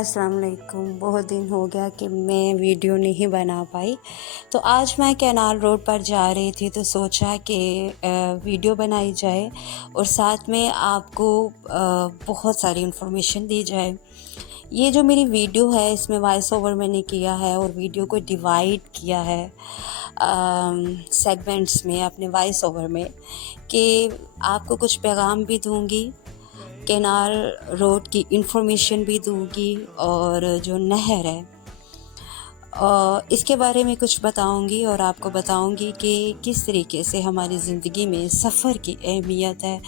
السلام علیکم۔ بہت دن ہو گیا کہ میں ویڈیو نہیں بنا پائی، تو آج میں کینال روڈ پر جا رہی تھی تو سوچا کہ ویڈیو بنائی جائے اور ساتھ میں آپ کو بہت ساری انفارمیشن دی جائے۔ یہ جو میری ویڈیو ہے اس میں وائس اوور میں نے کیا ہے اور ویڈیو کو ڈیوائڈ کیا ہے سیگمنٹس میں اپنے وائس اوور میں، کہ آپ کو کچھ پیغام بھی دوں گی، کینال روڈ کی انفارمیشن بھی دوں گی، اور جو نہر ہے اس کے بارے میں کچھ بتاؤں گی، اور آپ کو بتاؤں گی کہ کس طریقے سے ہماری زندگی میں سفر کی اہمیت ہے،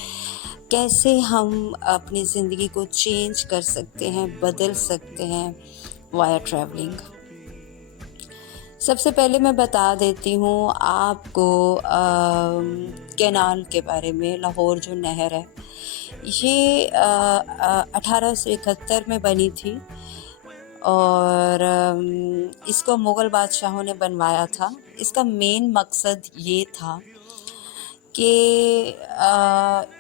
کیسے ہم اپنی زندگی کو چینج کر سکتے ہیں، بدل سکتے ہیں وایا ٹریولنگ۔ سب سے پہلے میں بتا دیتی ہوں آپ کو کینال کے بارے میں۔ لاہور جو نہر ہے یہ 1871 میں بنی تھی، اور اس کو مغل بادشاہوں نے بنوایا تھا۔ اس کا مین مقصد یہ تھا کہ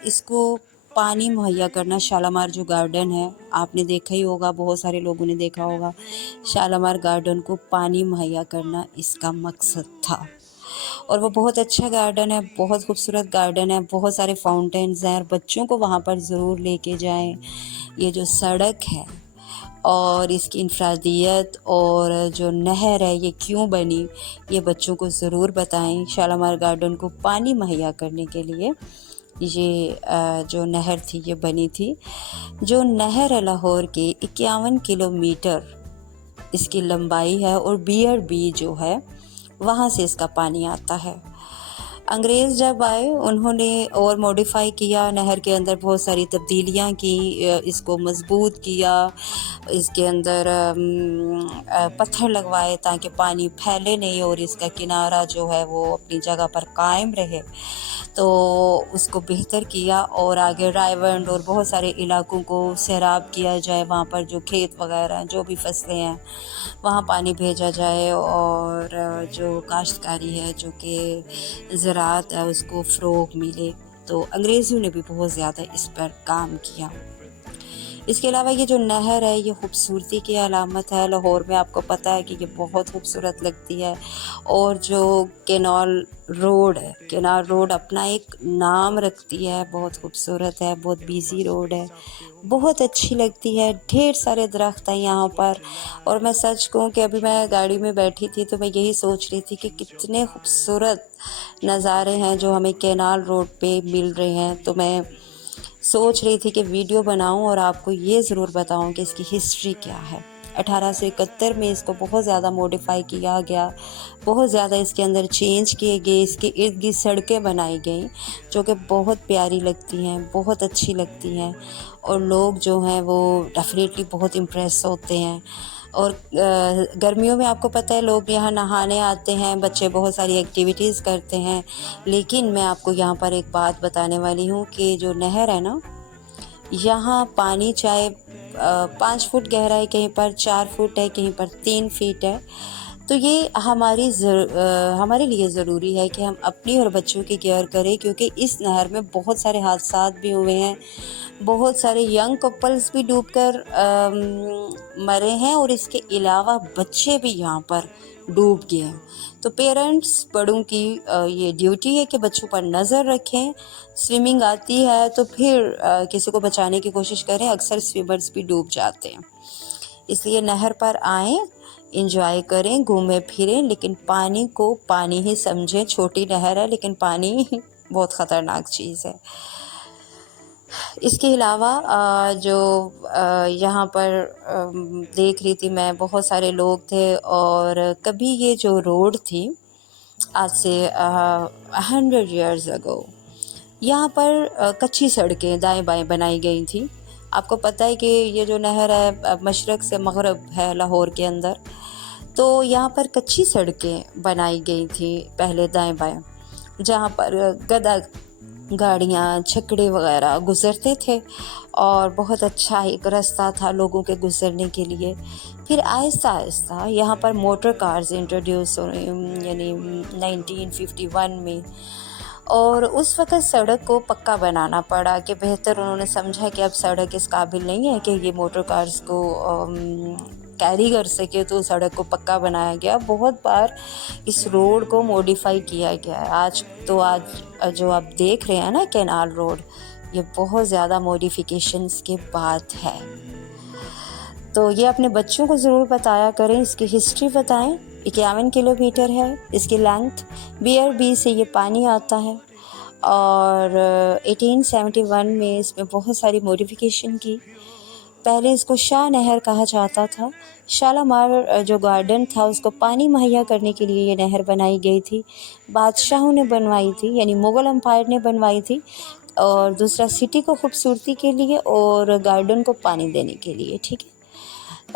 اس کو پانی مہیا کرنا۔ شالامار جو گارڈن ہے، آپ نے دیکھا ہی ہوگا، بہت سارے لوگوں نے دیکھا ہوگا، شالامار گارڈن کو پانی مہیا کرنا اس کا مقصد تھا۔ اور وہ بہت اچھا گارڈن ہے، بہت خوبصورت گارڈن ہے، بہت سارے فاؤنٹینز ہیں، اور بچوں کو وہاں پر ضرور لے کے جائیں۔ یہ جو سڑک ہے اور اس کی انفرادیت اور جو نہر ہے یہ کیوں بنی، یہ بچوں کو ضرور بتائیں۔ شالامار گارڈن کو پانی مہیا کرنے کے لیے یہ جو نہر تھی یہ بنی تھی۔ جو نہر ہے لاہور کی 51 کلومیٹر اس کی لمبائی ہے، اور بیئر بی جو ہے وہاں سے اس کا پانی آتا ہے۔ انگریز جب آئے انہوں نے اور موڈیفائی کیا، نہر کے اندر بہت ساری تبدیلیاں کی، اس کو مضبوط کیا، اس کے اندر پتھر لگوائے تاکہ پانی پھیلے نہیں اور اس کا کنارہ جو ہے وہ اپنی جگہ پر قائم رہے، تو اس کو بہتر کیا، اور آگے رائیونڈ اور بہت سارے علاقوں کو سیراب کیا جائے، وہاں پر جو کھیت وغیرہ ہیں، جو بھی فصلیں ہیں وہاں پانی بھیجا جائے، اور جو کاشتکاری ہے، جو کہ زراعت ہے، اس کو فروغ ملے۔ تو انگریزوں نے بھی بہت زیادہ اس پر کام کیا۔ اس کے علاوہ یہ جو نہر ہے یہ خوبصورتی کی علامت ہے۔ لاہور میں آپ کو پتہ ہے کہ یہ بہت خوبصورت لگتی ہے، اور جو کینال روڈ ہے، کینال روڈ اپنا ایک نام رکھتی ہے، بہت خوبصورت ہے، بہت بیزی روڈ ہے، بہت اچھی لگتی ہے، ڈھیر سارے درخت ہیں یہاں پر۔ اور میں سچ کہوں کہ ابھی میں گاڑی میں بیٹھی تھی تو میں یہی سوچ رہی تھی کہ کتنے خوبصورت نظارے ہیں جو ہمیں کینال روڈ پہ مل رہے ہیں، تو میں سوچ رہی تھی کہ ویڈیو بناؤں اور آپ کو یہ ضرور بتاؤں کہ اس کی ہسٹری کیا ہے۔ 1871 میں اس کو بہت زیادہ موڈیفائی کیا گیا، بہت زیادہ اس کے اندر چینج کیے گئے، اس کے ارد گرد سڑکیں بنائی گئیں جو کہ بہت پیاری لگتی ہیں، بہت اچھی لگتی ہیں، اور لوگ جو ہیں وہ ڈیفینیٹلی بہت امپریس ہوتے ہیں۔ اور گرمیوں میں آپ کو پتہ ہے لوگ یہاں نہانے آتے ہیں، بچے بہت ساری ایکٹیویٹیز کرتے ہیں، لیکن میں آپ کو یہاں پر ایک بات بتانے والی ہوں کہ جو نہر ہے نا، یہاں پانی چاہے 5 فٹ گہرا ہے، کہیں پر 4 فٹ ہے، کہیں پر 3 فٹ ہے، تو یہ ہمارے لیے ضروری ہے کہ ہم اپنی اور بچوں کی کیئر کریں، کیونکہ اس نہر میں بہت سارے حادثات بھی ہوئے ہیں، بہت سارے ینگ کپلز بھی ڈوب کر مرے ہیں، اور اس کے علاوہ بچے بھی یہاں پر ڈوب گئے ہیں۔ تو پیرنٹس، بڑوں کی یہ ڈیوٹی ہے کہ بچوں پر نظر رکھیں۔ سوئمنگ آتی ہے تو پھر کسی کو بچانے کی کوشش کریں، اکثر سوئمرز بھی ڈوب جاتے ہیں، اس لیے نہر پر آئیں، انجوائے کریں، گھومیں پھریں، لیکن پانی کو پانی ہی سمجھیں۔ چھوٹی نہر ہے لیکن پانی بہت خطرناک چیز ہے۔ اس کے علاوہ جو یہاں پر دیکھ رہی تھی میں، بہت سارے لوگ تھے، اور کبھی یہ جو روڈ تھی آج سے 100 ایئرز اگو، یہاں پر کچی سڑکیں دائیں بائیں بنائی گئی تھیں۔ آپ کو پتہ ہے کہ یہ جو نہر ہے مشرق سے مغرب ہے لاہور کے اندر، تو یہاں پر کچی سڑکیں بنائی گئی تھیں پہلے دائیں بائیں، جہاں پر گدا گاڑیاں، چھکڑے وغیرہ گزرتے تھے، اور بہت اچھا ایک راستہ تھا لوگوں کے گزرنے کے لیے۔ پھر آہستہ آہستہ یہاں پر موٹر کارز انٹروڈیوس ہوئے، یعنی 1951 میں، اور اس وقت سڑک کو پکا بنانا پڑا کہ بہتر انہوں نے سمجھا کہ اب سڑک اس قابل نہیں ہے کہ یہ موٹر کارز کو کیری کر سکے، تو سڑک کو پکا بنایا گیا۔ بہت بار اس روڈ کو موڈیفائی کیا گیا ہے۔ آج جو آپ دیکھ رہے ہیں نا کینال روڈ، یہ بہت زیادہ موڈیفیکیشنز کے بعد ہے۔ تو یہ اپنے بچوں کو ضرور بتایا کریں، اس کی ہسٹری بتائیں۔ 51 کلومیٹر ہے اس کی لینتھ، BRB سے یہ پانی آتا ہے، اور 1871 میں اس میں بہت ساری موڈیفیکیشن کی۔ پہلے اس کو شاہ نہر کہا جاتا تھا۔ شالامار جو گارڈن تھا اس کو پانی مہیا کرنے کے لیے یہ نہر بنائی گئی تھی، بادشاہوں نے بنوائی تھی، یعنی مغل امپائر نے بنوائی تھی، اور دوسرا سٹی کو خوبصورتی کے لیے اور گارڈن کو پانی دینے کے لیے، ٹھیک ہے۔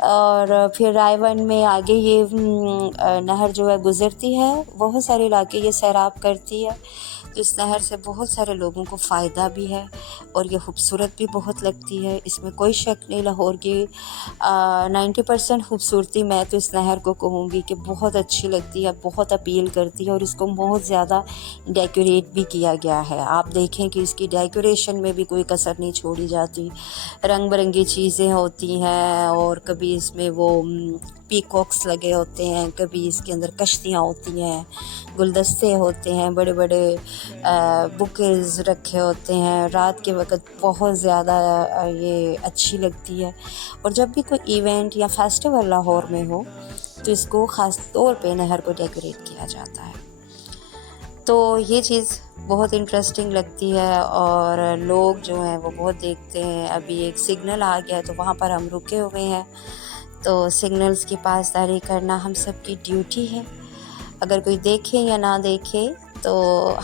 اور پھر رائے ون میں آگے یہ نہر جو ہے گزرتی ہے، بہت سارے علاقے یہ سیراب کرتی ہے، تو اس نہر سے بہت سارے لوگوں کو فائدہ بھی ہے اور یہ خوبصورت بھی بہت لگتی ہے، اس میں کوئی شک نہیں۔ لاہور کی 90% خوبصورتی میں تو اس نہر کو کہوں گی کہ بہت اچھی لگتی ہے، بہت اپیل کرتی ہے، اور اس کو بہت زیادہ ڈیکوریٹ بھی کیا گیا ہے۔ آپ دیکھیں کہ اس کی ڈیکوریشن میں بھی کوئی کسر نہیں چھوڑی جاتی، رنگ برنگی چیزیں ہوتی ہیں، اور کبھی اس میں وہ پیکاکس لگے ہوتے ہیں، کبھی اس کے اندر کشتیاں ہوتی ہیں، گلدستے ہوتے ہیں، بڑے بڑے بکیز رکھے ہوتے ہیں۔ رات کے وقت بہت زیادہ یہ اچھی لگتی ہے، اور جب بھی کوئی ایونٹ یا فیسٹیول لاہور میں ہو تو اس کو خاص طور پہ نہر کو ڈیکوریٹ کیا جاتا ہے۔ تو یہ چیز بہت انٹرسٹنگ لگتی ہے، اور لوگ جو ہیں وہ بہت دیکھتے ہیں۔ ابھی ایک سگنل آ گیا تو وہاں پر ہم رکے ہوئے ہیں، تو سگنلز کی پاسداری کرنا ہم سب کی ڈیوٹی ہے۔ اگر کوئی دیکھے یا نہ دیکھے تو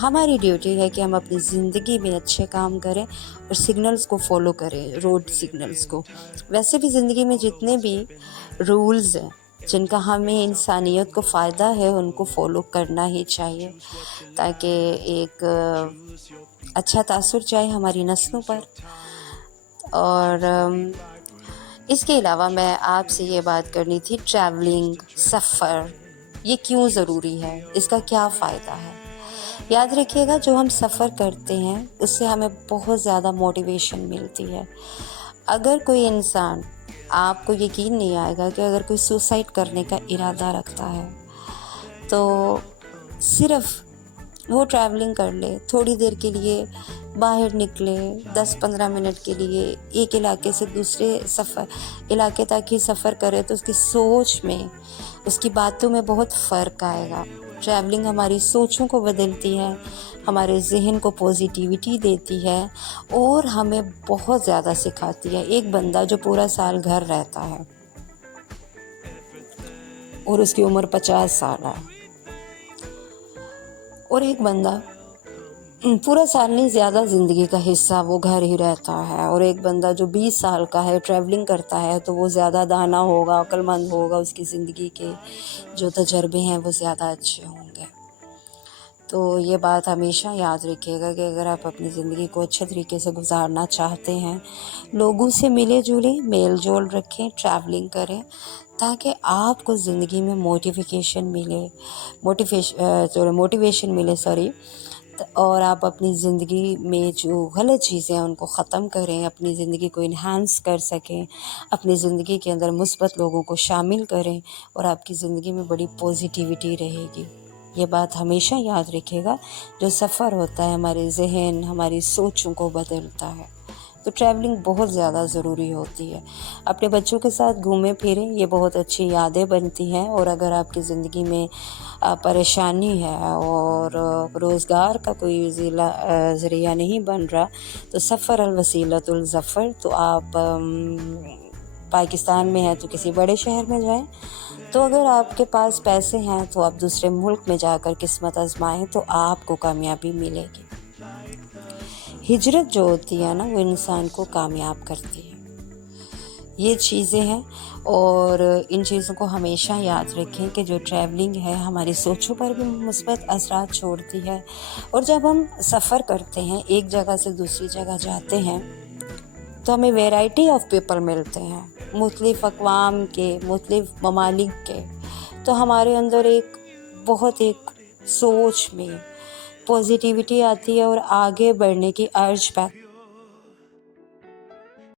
ہماری ڈیوٹی ہے کہ ہم اپنی زندگی میں اچھے کام کریں اور سگنلز کو فالو کریں، روڈ سگنلز کو۔ ویسے بھی زندگی میں جتنے بھی رولز ہیں جن کا ہمیں انسانیت کو فائدہ ہے ان کو فالو کرنا ہی چاہیے، تاکہ ایک اچھا تاثر جائے ہماری نسلوں پر۔ اور اس کے علاوہ میں آپ سے یہ بات کرنی تھی، ٹریولنگ، سفر، یہ کیوں ضروری ہے، اس کا کیا فائدہ ہے۔ یاد رکھیے گا، جو ہم سفر کرتے ہیں اس سے ہمیں بہت زیادہ موٹیویشن ملتی ہے۔ اگر کوئی انسان، آپ کو یقین نہیں آئے گا کہ اگر کوئی سوسائڈ کرنے کا ارادہ رکھتا ہے تو صرف وہ ٹریولنگ کر لے، تھوڑی دیر کے لیے باہر نکلے، 10-15 منٹ کے لیے ایک علاقے سے دوسرے علاقے تک ہی سفر کرے، تو اس کی سوچ میں، اس کی باتوں میں بہت فرق آئے گا۔ ٹریولنگ ہماری سوچوں کو بدلتی ہے، ہمارے ذہن کو پوزیٹیوٹی دیتی ہے، اور ہمیں بہت زیادہ سکھاتی ہے۔ ایک بندہ جو پورا سال گھر رہتا ہے اور اس کی عمر 50 سال ہے، اور ایک بندہ پورا سال نہیں، زیادہ زندگی کا حصہ وہ گھر ہی رہتا ہے، اور ایک بندہ جو 20 سال کا ہے، ٹریولنگ کرتا ہے، تو وہ زیادہ دانا ہوگا، عقل مند ہوگا، اس کی زندگی کے جو تجربے ہیں وہ زیادہ اچھے ہوں گے۔ تو یہ بات ہمیشہ یاد رکھیے گا کہ اگر آپ اپنی زندگی کو اچھے طریقے سے گزارنا چاہتے ہیں، لوگوں سے ملے جلیں، میل جول رکھیں، ٹریولنگ کریں، تاکہ آپ کو زندگی میں موٹیویشن ملے اور آپ اپنی زندگی میں جو غلط چیزیں ہیں ان کو ختم کریں، اپنی زندگی کو انہانس کر سکیں، اپنی زندگی کے اندر مثبت لوگوں کو شامل کریں، اور آپ کی زندگی میں بڑی پوزیٹیوٹی رہے گی۔ یہ بات ہمیشہ یاد رکھے گا، جو سفر ہوتا ہے ہمارے ذہن، ہماری سوچوں کو بدلتا ہے۔ تو ٹریولنگ بہت زیادہ ضروری ہوتی ہے۔ اپنے بچوں کے ساتھ گھومیں پھریں، یہ بہت اچھی یادیں بنتی ہیں، اور اگر آپ کی زندگی میں پریشانی ہے اور روزگار کا کوئی ذریعہ نہیں بن رہا، تو سفر الوسیلۃ الظفر، تو آپ پاکستان میں ہیں تو کسی بڑے شہر میں جائیں، تو اگر آپ کے پاس پیسے ہیں تو آپ دوسرے ملک میں جا کر قسمت آزمائیں، تو آپ کو کامیابی ملے گی۔ ہجرت جو ہوتی ہے نا، وہ انسان کو کامیاب کرتی ہے۔ یہ چیزیں ہیں، اور ان چیزوں کو ہمیشہ یاد رکھیں کہ جو ٹریولنگ ہے ہماری سوچوں پر بھی مثبت اثرات چھوڑتی ہے، اور جب ہم سفر کرتے ہیں، ایک جگہ سے دوسری جگہ جاتے ہیں، تو ہمیں ویرائٹی آف پیپل ملتے ہیں، مختلف اقوام کے، مختلف ممالک کے، تو ہمارے اندر ایک سوچ میں پازیٹیوٹی آتی ہے اور آگے بڑھنے کی ارج